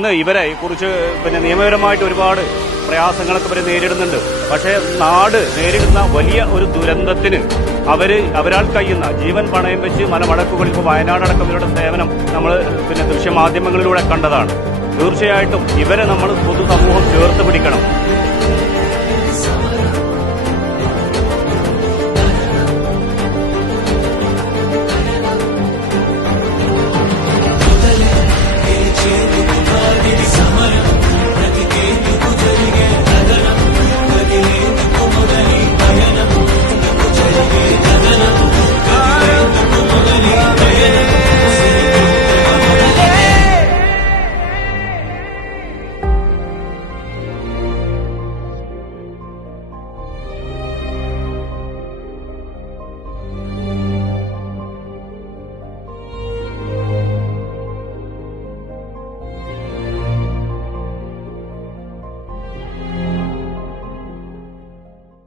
ഇന്ന് ഇവരെ കുറിച്ച് നിയമപരമായിട്ട് ഒരുപാട് പ്രയാസങ്ങളൊക്കെ ഇവർ നേരിടുന്നുണ്ട്. പക്ഷേ നാട് നേരിടുന്ന വലിയ ഒരു ദുരന്തത്തിന് അവരാൾ കഴിയുന്ന ജീവൻ പണയം വെച്ച് മലമടക്കുകളിൽ ഇപ്പോൾ വയനാടടക്കം ഇവരുടെ സേവനം നമ്മൾ ദൃശ്യമാധ്യമങ്ങളിലൂടെ കണ്ടതാണ്. തീർച്ചയായിട്ടും ഇവരെ നമ്മൾ പൊതുസമൂഹം ചേർത്ത് പിടിക്കണം.